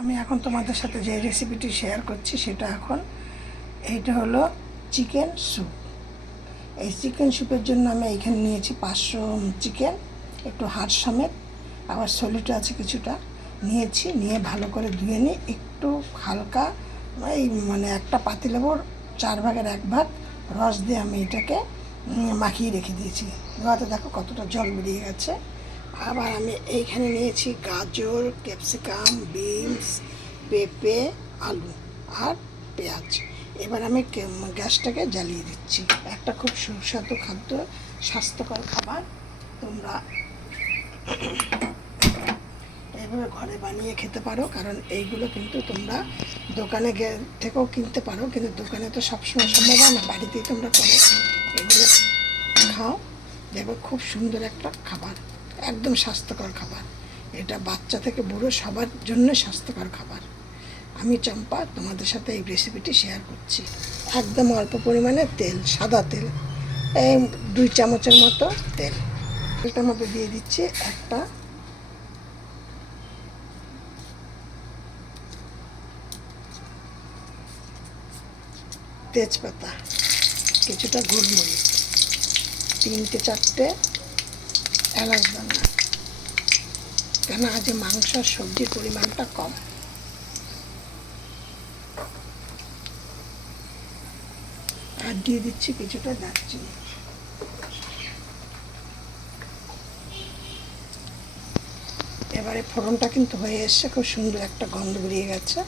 আমি এখন তোমাদের সাথে যে রেসিপিটি শেয়ার করছি সেটা এইটা হলো চিকেন স্যুপ। এই চিকেন স্যুপের জন্য আমি এখানে নিয়েছি 500 চিকেন, একটু হাড় সমেত, আবার সলিড আছে কিছুটা নিয়েছি। নিয়ে ভালো করে ধুয়ে নিয়ে একটু হালকা একটা পাতিলেবুর 4 ভাগের 1 ভাগ রস দিয়ে আমি এটাকে মাখিয়ে রেখে দিয়েছি। ধোয়াতে দেখো কতটা জল বেরিয়ে গেছে। আবার আমি এইখানে নিয়েছি গাজর, ক্যাপসিকাম, বিনস, পেঁপে, আলু আর পেঁয়াজ। এবার আমি গ্যাসটাকে জ্বালিয়ে দিচ্ছি। একটা খুব সুস্বাদু খাদ্য, স্বাস্থ্যকর খাবার। তোমরা এইভাবে ঘরে বানিয়ে খেতে পারো, কারণ এইগুলো কিন্তু তোমরা দোকানে থেকেও কিনতে পারো, কিন্তু দোকানে তো সবসময় সম্ভব হয় না। বাড়িতেই তোমরা করে এগুলো খাও, দেখবে খুব সুন্দর একটা খাবার, একদম স্বাস্থ্যকর খাবার। এটা বাচ্চা থেকে বুড়ো সবার জন্য স্বাস্থ্যকর খাবার। আমি চম্পা তোমাদের সাথে এই রেসিপিটি শেয়ার করছি। একদম অল্প পরিমাণে তেল, সাদা তেল, এই 2 চামচের মতো তেল। এটার মধ্যে দিয়ে দিচ্ছি একটা তেজপাতা, কিছুটা গোলমরিচ, 3-4টে এলাচ দানা, কেন আজ মাংস আর সবজির পরিমাণটা কম। আর দিয়ে দিচ্ছি কিছুটা দারচিনি। এবারে ফোড়নটা কিন্তু হয়ে এসছে, খুব সুন্দর একটা গন্ধ বেরিয়ে গেছে।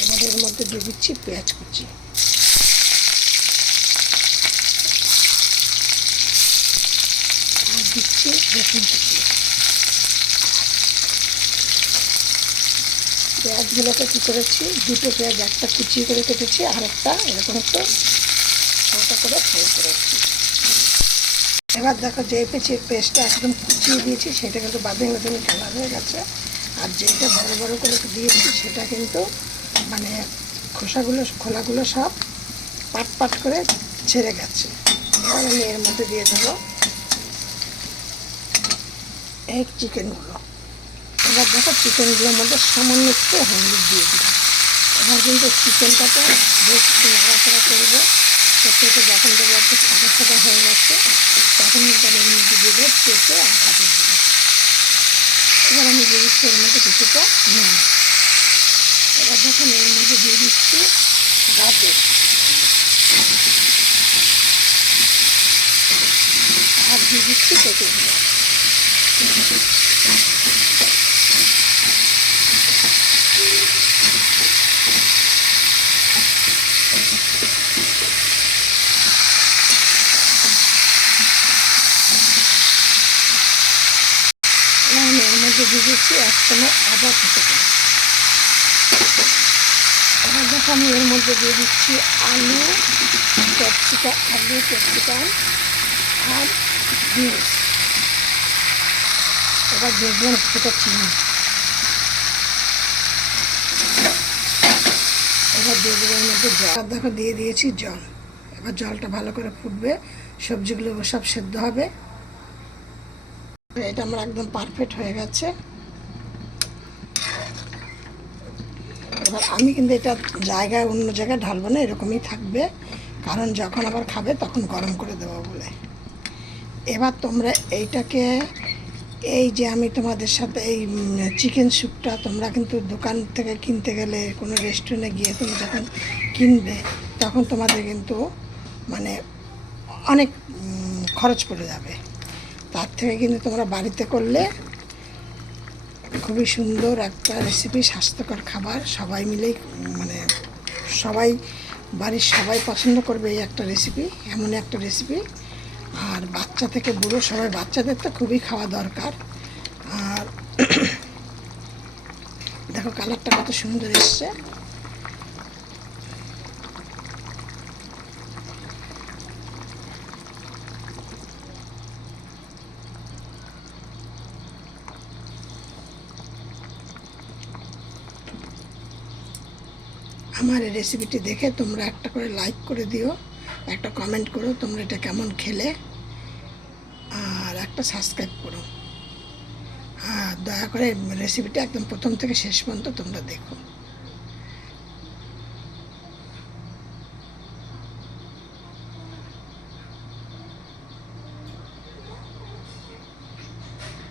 এবারে এর মধ্যে দিয়ে দিচ্ছি পেঁয়াজ কুচি, আর দিচ্ছি রসুন কুচি। পেঁয়াজগুলোকে কী করেছি, 2টো পেঁয়াজ, একটা কুচি করে কেটেছি আর একটা এরকম একটু ছোটো করে ফ্রাই করেছি। এবার দেখো যে পেস্টটা একদম কুচিয়ে দিয়েছি সেটা কিন্তু বাদামি বাদামি কালার হয়ে গেছে। আর যেটা বড় বড় করে দিয়েছি সেটা কিন্তু খোলাগুলো সব পাট পাট করে ছেড়ে গেছে। এবার আমি এর মধ্যে দিয়ে দেবো এই চিকেনগুলো। এবার দেখো চিকেনগুলোর মধ্যে সামান্য একটু হলুদ দিয়ে দিলাম। এবার কিন্তু চিকেনটাকে বেশ নাড়াচাড়া করবো, করতে যখন দেবো একটু সাদা সাদা হয়ে গেছে তখন কিন্তু আমি এর মধ্যে দিয়ে দেবো পেঁপে আর গাজর দেবো। এবার আমি দিয়ে দিচ্ছি এর মধ্যে কিছুটা নুন। এবার যখন এর মধ্যে দিয়ে দিচ্ছি গাজর আর দিয়ে দিচ্ছি পেঁপেগুলো। আমি এর মধ্যে দিয়ে দিচ্ছি 1 চামচ আদা কুচি করে। এবার দেখো আমি এর মধ্যে দিয়ে দিচ্ছি আলু, ক্যাপসিকাম আর বিনস। এবার দিয়ে দিলাম কিছুটা চিনি। এবার দিয়ে দেবো এর মধ্যে জল। দেখো দিয়ে দিয়েছি জল। এবার জলটা ভালো করে ফুটবে, সবজিগুলো সব সেদ্ধ হবে। এটা আমার একদম পারফেক্ট হয়ে গেছে। এবার আমি কিন্তু এটা অন্য জায়গায় ঢালবো না, এরকমই থাকবে, কারণ যখন আবার খাবে তখন গরম করে দেবো বলে। এবার তোমরা এইটাকে, এই যে আমি তোমাদের সাথে এই চিকেন স্যুপটা তোমরা কিন্তু দোকান থেকে কিনতে গেলে, কোনো রেস্টুরেন্টে গিয়ে তুমি যখন কিনবে তখন তোমাদের কিন্তু অনেক খরচ পড়ে যাবে। তার থেকে কিন্তু তোমরা বাড়িতে করলে খুবই সুন্দর একটা রেসিপি, স্বাস্থ্যকর খাবার। সবাই মিলেই সবাই বাড়ির সবাই পছন্দ করবে এই একটা রেসিপি, এমন একটা রেসিপি। আর বাচ্চা থেকে বুড়ো সবাই, বাচ্চাদের তো খুবই খাওয়া দরকার। আর দেখো কালারটা কত সুন্দর এসছে। আমার এই রেসিপিটি দেখে তোমরা একটা করে লাইক করে দিও, একটা কমেন্ট করো তোমরা এটা কেমন খেলে, আর একটা সাবস্ক্রাইব করো। আর দয়া করে রেসিপিটা একদম প্রথম থেকে শেষ পর্যন্ত তোমরা দেখো।